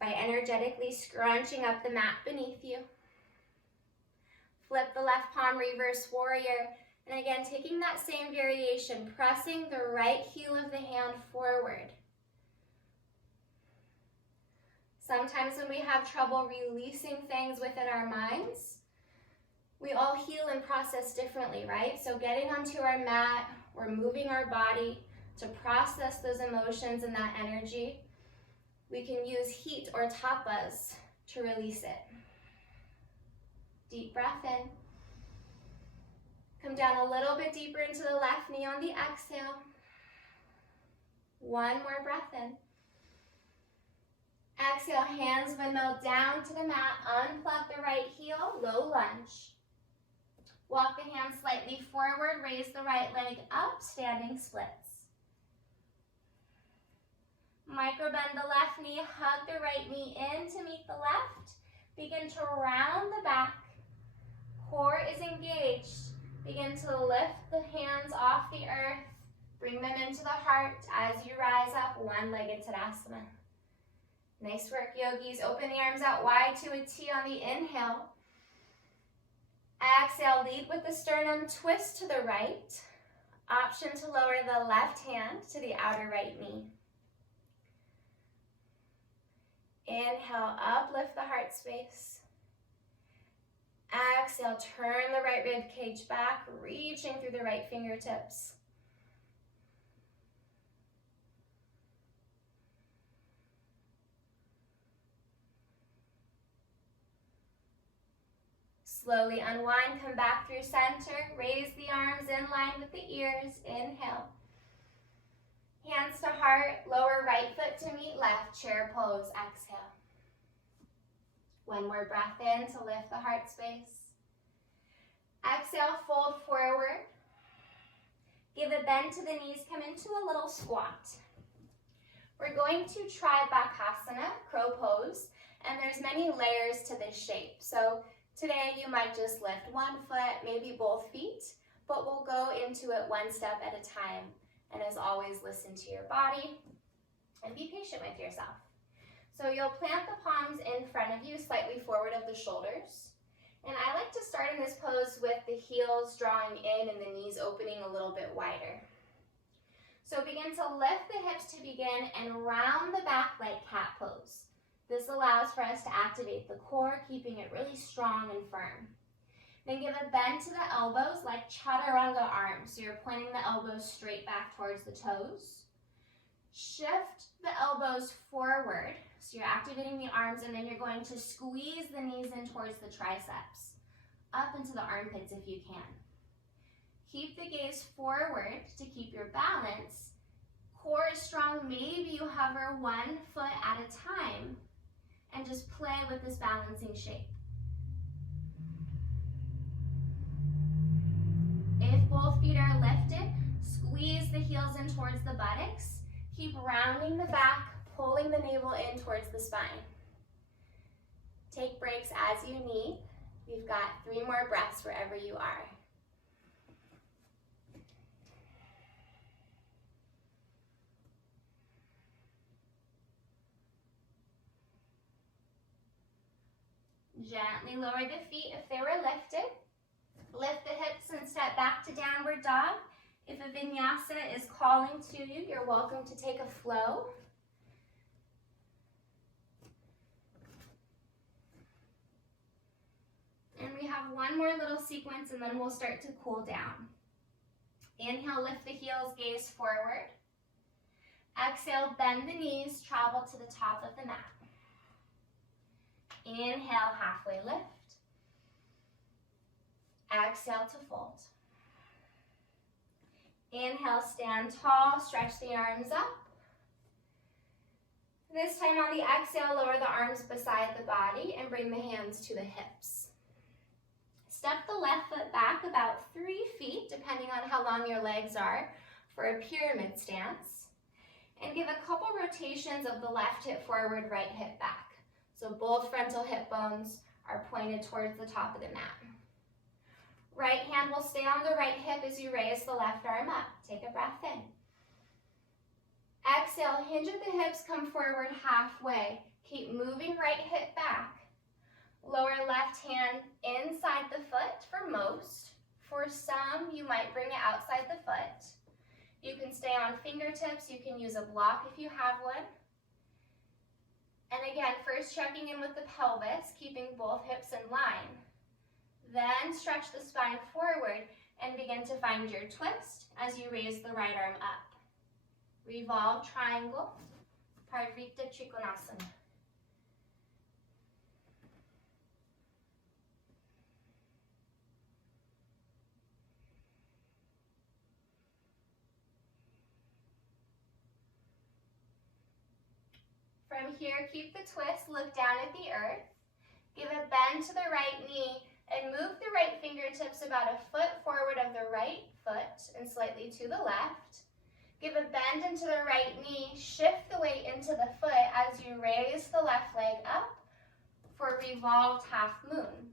by energetically scrunching up the mat beneath you. Flip the left palm, reverse warrior. And again, taking that same variation, pressing the right heel of the hand forward. Sometimes when we have trouble releasing things within our minds, we all heal and process differently, right? So getting onto our mat, we're moving our body to process those emotions and that energy. We can use heat or tapas to release it. Deep breath in. Come down a little bit deeper into the left knee on the exhale. One more breath in. Exhale, hands windmill down to the mat. Unplug the right heel, low lunge. Walk the hands slightly forward, raise the right leg up, standing splits. Micro bend the left knee, hug the right knee in to meet the left. Begin to round the back. Core is engaged. Begin to lift the hands off the earth. Bring them into the heart as you rise up, one-legged Tadasana. Nice work, yogis. Open the arms out wide to a T on the inhale. Exhale, lead with the sternum, twist to the right. Option to lower the left hand to the outer right knee. Inhale, uplift the heart space. Exhale, turn the right rib cage back, reaching through the right fingertips. Slowly unwind, come back through center, raise the arms in line with the ears, inhale. Hands to heart, lower right foot to meet left, chair pose, exhale. One more breath in to lift the heart space. Exhale, fold forward. Give a bend to the knees, come into a little squat. We're going to try Bakasana, crow pose, and there's many layers to this shape. So today you might just lift one foot, maybe both feet, but we'll go into it one step at a time. And as always, listen to your body and be patient with yourself. So you'll plant the palms in front of you, slightly forward of the shoulders. And I like to start in this pose with the heels drawing in and the knees opening a little bit wider. So begin to lift the hips to begin and round the back like cat pose. This allows for us to activate the core, keeping it really strong and firm. Then give a bend to the elbows like chaturanga arms. So you're pointing the elbows straight back towards the toes. Shift the elbows forward. So you're activating the arms, and then you're going to squeeze the knees in towards the triceps. Up into the armpits if you can. Keep the gaze forward to keep your balance. Core is strong. Maybe you hover one foot at a time and just play with this balancing shape. If both feet are lifted, squeeze the heels in towards the buttocks. Keep rounding the back, pulling the navel in towards the spine. Take breaks as you need. We've got 3 more breaths wherever you are. Gently lower the feet if they were lifted. Lift the hips and step back to downward dog. If a vinyasa is calling to you, you're welcome to take a flow. And we have one more little sequence and then we'll start to cool down. Inhale, lift the heels, gaze forward. Exhale, bend the knees, travel to the top of the mat. Inhale, halfway lift. Exhale to fold. Inhale, stand tall, stretch the arms up. This time on the exhale, lower the arms beside the body and bring the hands to the hips. Step the left foot back about 3 feet, depending on how long your legs are, for a pyramid stance. And give a couple rotations of the left hip forward, right hip back. So both frontal hip bones are pointed towards the top of the mat. Right hand will stay on the right hip as you raise the left arm up. Take a breath in. Exhale, hinge at the hips, come forward halfway. Keep moving right hip back. Lower left hand inside the foot for most. For some, you might bring it outside the foot. You can stay on fingertips. You can use a block if you have one. And again, first checking in with the pelvis, keeping both hips in line. Then stretch the spine forward and begin to find your twist as you raise the right arm up. Revolve triangle, Parivrtta Trikonasana. From here, keep the twist, look down at the earth. Give a bend to the right knee and move the right fingertips about a foot forward of the right foot and slightly to the left. Give a bend into the right knee, shift the weight into the foot as you raise the left leg up for revolved half moon.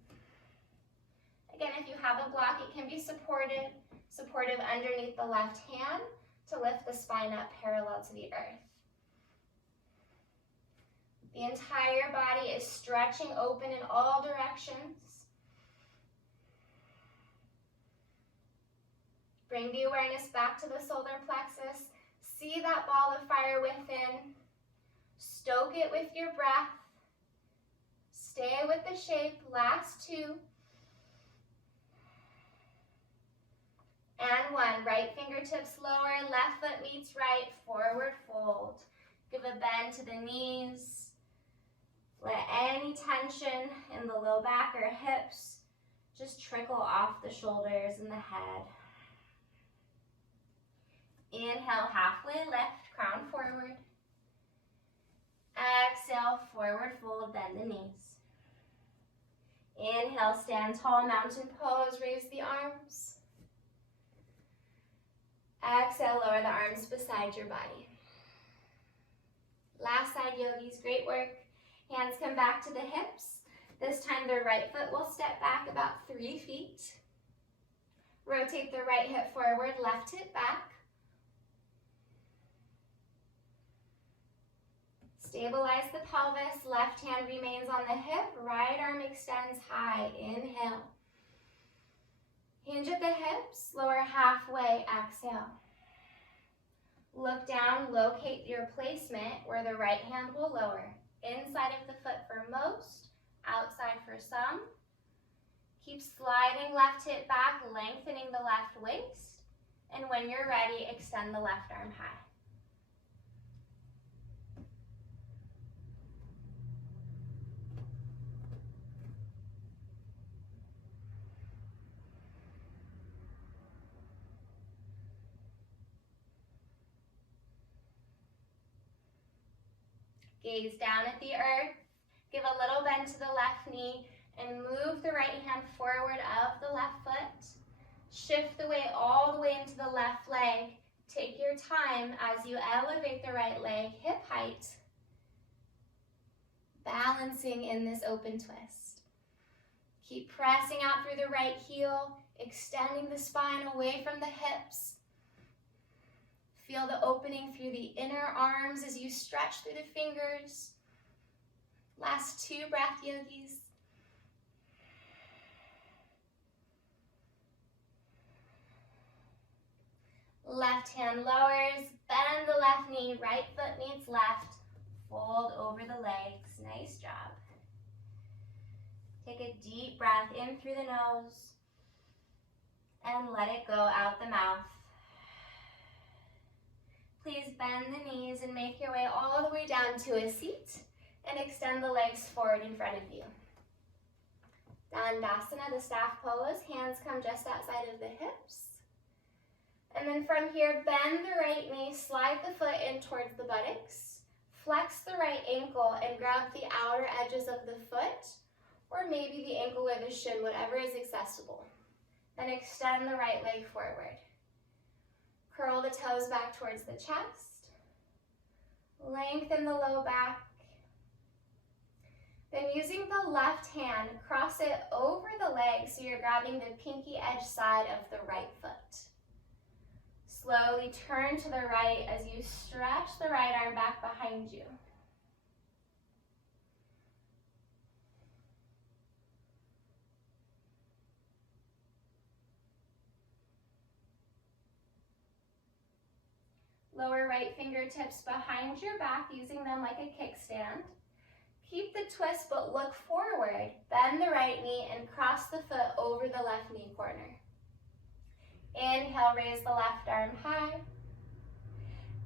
Again, if you have a block, it can be supportive underneath the left hand to lift the spine up parallel to the earth. The entire body is stretching open in all directions. Bring the awareness back to the solar plexus. See that ball of fire within. Stoke it with your breath. Stay with the shape. Last two. And one. Right fingertips lower. Left foot meets right. Forward fold. Give a bend to the knees. Let any tension in the low back or hips just trickle off the shoulders and the head. Inhale, halfway lift, crown forward. Exhale, forward fold, bend the knees. Inhale, stand tall, mountain pose, raise the arms. Exhale, lower the arms beside your body. Last side, yogis, great work. Hands come back to the hips. This time the right foot will step back about 3 feet. Rotate the right hip forward, left hip back. Stabilize the pelvis, left hand remains on the hip, right arm extends high, inhale. Hinge at the hips, lower halfway, exhale. Look down, locate your placement where the right hand will lower. Inside of the foot for most, outside for some. Keep sliding left hip back, lengthening the left waist. And when you're ready, extend the left arm high. Gaze down at the earth, give a little bend to the left knee, and move the right hand forward of the left foot. Shift the weight all the way into the left leg. Take your time as you elevate the right leg, hip height, balancing in this open twist. Keep pressing out through the right heel, extending the spine away from the hips. Feel the opening through the inner arms as you stretch through the fingers. Last 2 breath, yogis. Left hand lowers, bend the left knee, right foot meets left. Fold over the legs, nice job. Take a deep breath in through the nose and let it go out the mouth. Please bend the knees and make your way all the way down to a seat and extend the legs forward in front of you. Dandasana, the staff pose, hands come just outside of the hips. And then from here, bend the right knee, slide the foot in towards the buttocks, flex the right ankle and grab the outer edges of the foot, or maybe the ankle or the shin, whatever is accessible. Then extend the right leg forward. Curl the toes back towards the chest. Lengthen the low back. Then using the left hand, cross it over the leg so you're grabbing the pinky edge side of the right foot. Slowly turn to the right as you stretch the right arm back behind you. Lower right fingertips behind your back, using them like a kickstand. Keep the twist, but look forward. Bend the right knee and cross the foot over the left knee corner. Inhale, raise the left arm high.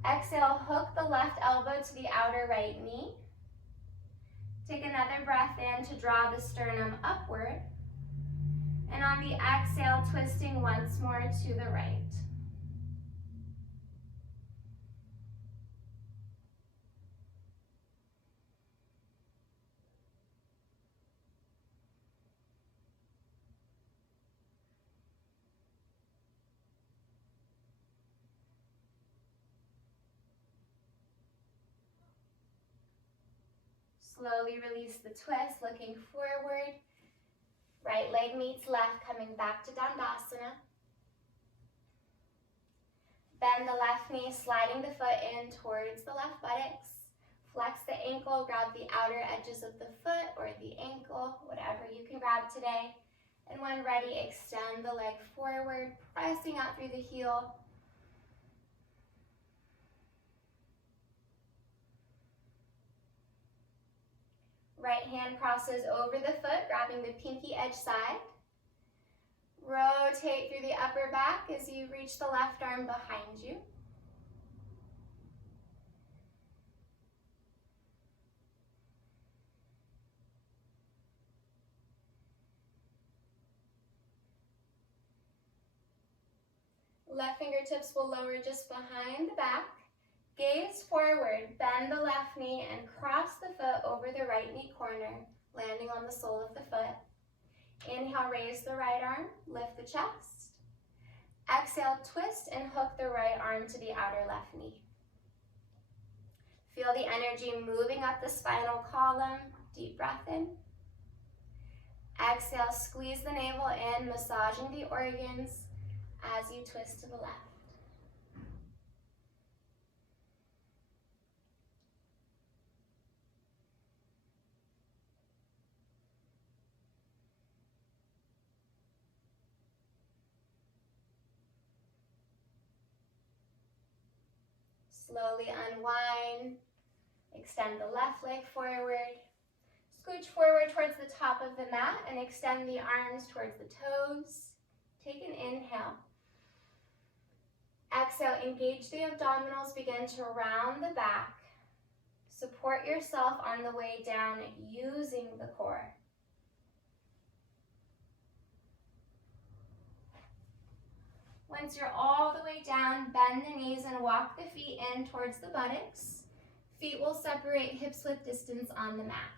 Exhale, hook the left elbow to the outer right knee. Take another breath in to draw the sternum upward. And on the exhale, twisting once more to the right. Slowly release the twist, looking forward. Right leg meets left, coming back to Dandasana. Bend the left knee, sliding the foot in towards the left buttocks. Flex the ankle, grab the outer edges of the foot or the ankle, whatever you can grab today. And when ready, extend the leg forward, pressing out through the heel. Right hand crosses over the foot, grabbing the pinky edge side. Rotate through the upper back as you reach the left arm behind you. Left fingertips will lower just behind the back. Gaze forward, bend the left knee and cross the foot over the right knee corner, landing on the sole of the foot. Inhale, raise the right arm, lift the chest. Exhale, twist and hook the right arm to the outer left knee. Feel the energy moving up the spinal column. Deep breath in. Exhale, squeeze the navel in, massaging the organs as you twist to the left. Slowly unwind, extend the left leg forward, scooch forward towards the top of the mat and extend the arms towards the toes. Take an inhale. Exhale, engage the abdominals, begin to round the back. Support yourself on the way down using the core. Once you're all the way down, bend the knees and walk the feet in towards the buttocks. Feet will separate hips width distance on the mat.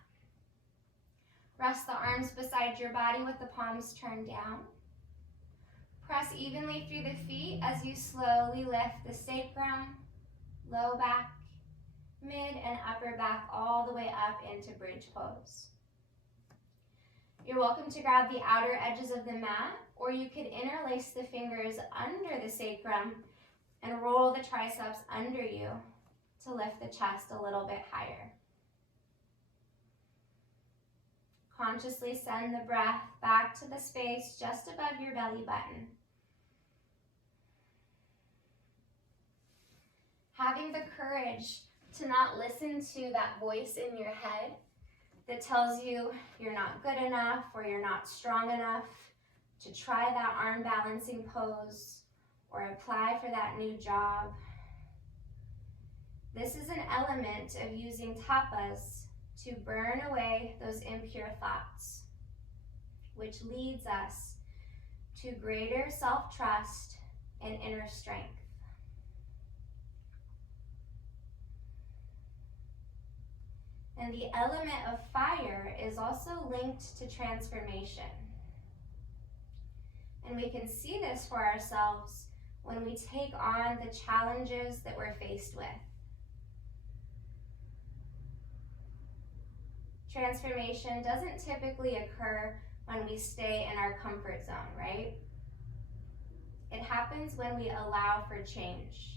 Rest the arms beside your body with the palms turned down. Press evenly through the feet as you slowly lift the sacrum, low back, mid and upper back all the way up into bridge pose. You're welcome to grab the outer edges of the mat, or you could interlace the fingers under the sacrum and roll the triceps under you to lift the chest a little bit higher. Consciously send the breath back to the space just above your belly button. Having the courage to not listen to that voice in your head that tells you you're not good enough or you're not strong enough to try that arm balancing pose or apply for that new job. This is an element of using tapas to burn away those impure thoughts, which leads us to greater self-trust and inner strength. And the element of fire is also linked to transformation. And we can see this for ourselves when we take on the challenges that we're faced with. Transformation doesn't typically occur when we stay in our comfort zone, right? It happens when we allow for change.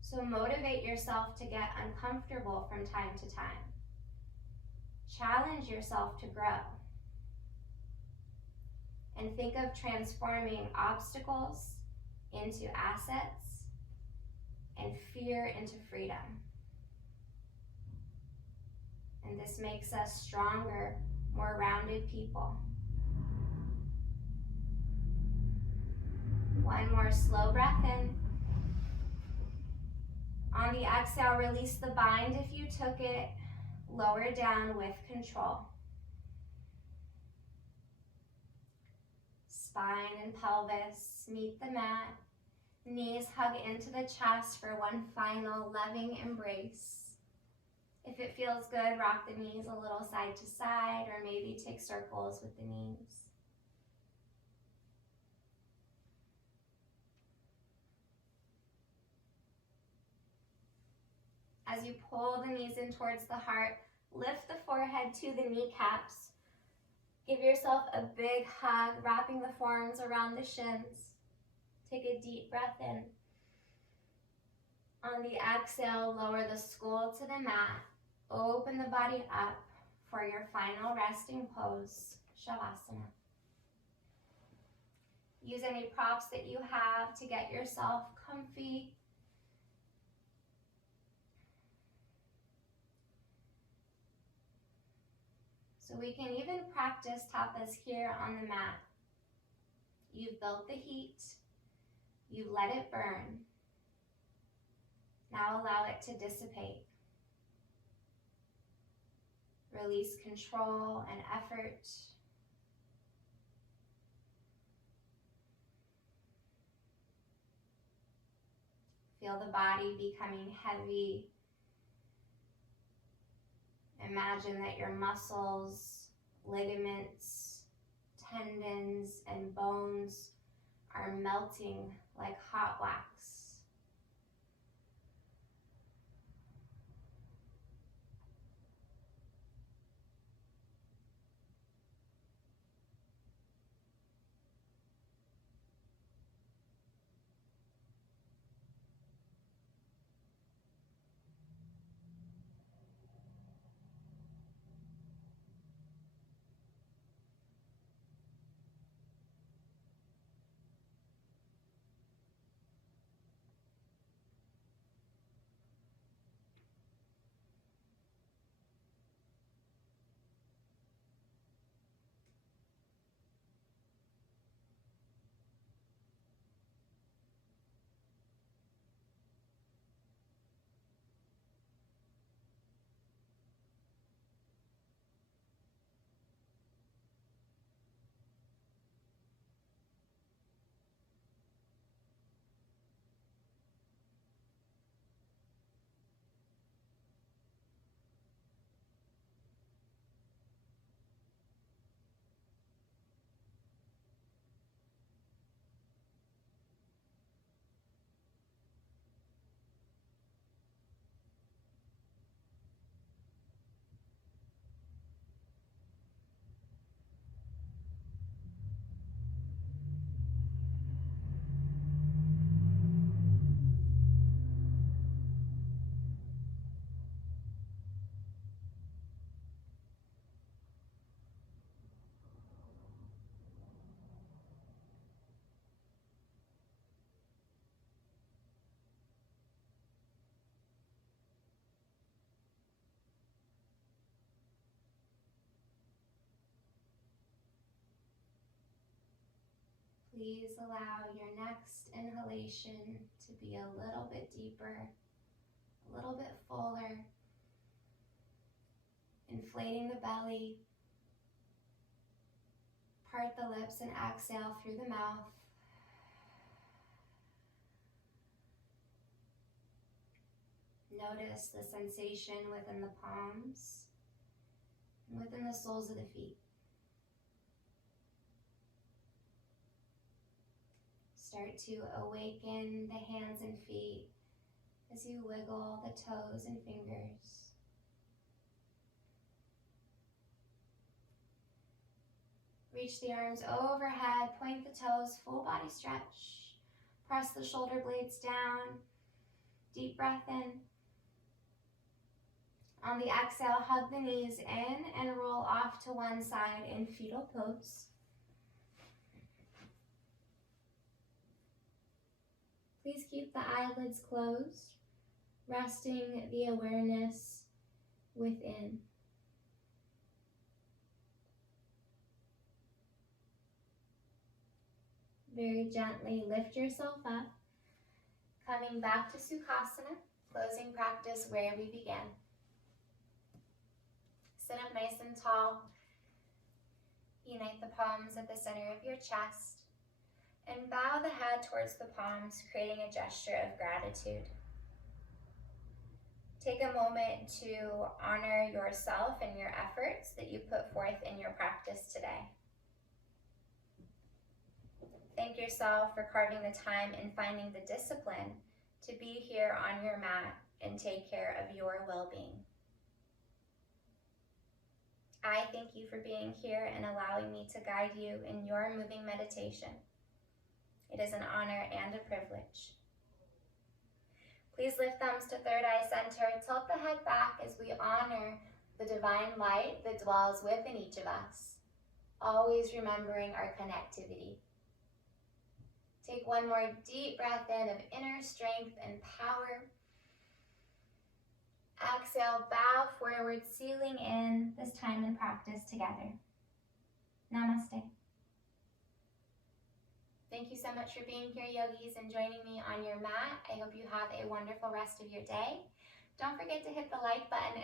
So motivate yourself to get uncomfortable from time to time. Challenge yourself to grow. And think of transforming obstacles into assets and fear into freedom. And this makes us stronger, more rounded people. One more slow breath in. On the exhale, release the bind if you took it. Lower down with control. Spine and pelvis meet the mat. Knees hug into the chest for one final loving embrace. If it feels good, rock the knees a little side to side, or maybe take circles with the knees. As you pull the knees in towards the heart, lift the forehead to the kneecaps. Give yourself a big hug, wrapping the forearms around the shins. Take a deep breath in. On the exhale, lower the skull to the mat. Open the body up for your final resting pose, Shavasana. Use any props that you have to get yourself comfy. So we can even practice tapas here on the mat. You've built the heat. You've let it burn. Now allow it to dissipate. Release control and effort. Feel the body becoming heavy. Imagine that your muscles, ligaments, tendons, and bones are melting like hot wax. Please allow your next inhalation to be a little bit deeper, a little bit fuller, inflating the belly. Part the lips and exhale through the mouth. Notice the sensation within the palms and within the soles of the feet. Start to awaken the hands and feet as you wiggle the toes and fingers. Reach the arms overhead, point the toes, full body stretch. Press the shoulder blades down. Deep breath in. On the exhale, hug the knees in and roll off to one side in fetal pose. Please keep the eyelids closed, resting the awareness within. Very gently lift yourself up, coming back to Sukhasana, closing practice where we began. Sit up nice and tall. Unite the palms at the center of your chest. And bow the head towards the palms, creating a gesture of gratitude. Take a moment to honor yourself and your efforts that you put forth in your practice today. Thank yourself for carving the time and finding the discipline to be here on your mat and take care of your well-being. I thank you for being here and allowing me to guide you in your moving meditation. It is an honor and a privilege. Please lift thumbs to third eye center, tilt the head back as we honor the divine light that dwells within each of us, always remembering our connectivity. Take one more deep breath in of inner strength and power. Exhale, bow forward, sealing in this time in practice together. Namaste. Thank you so much for being here, yogis, and joining me on your mat. I hope you have a wonderful rest of your day. Don't forget to hit the like button and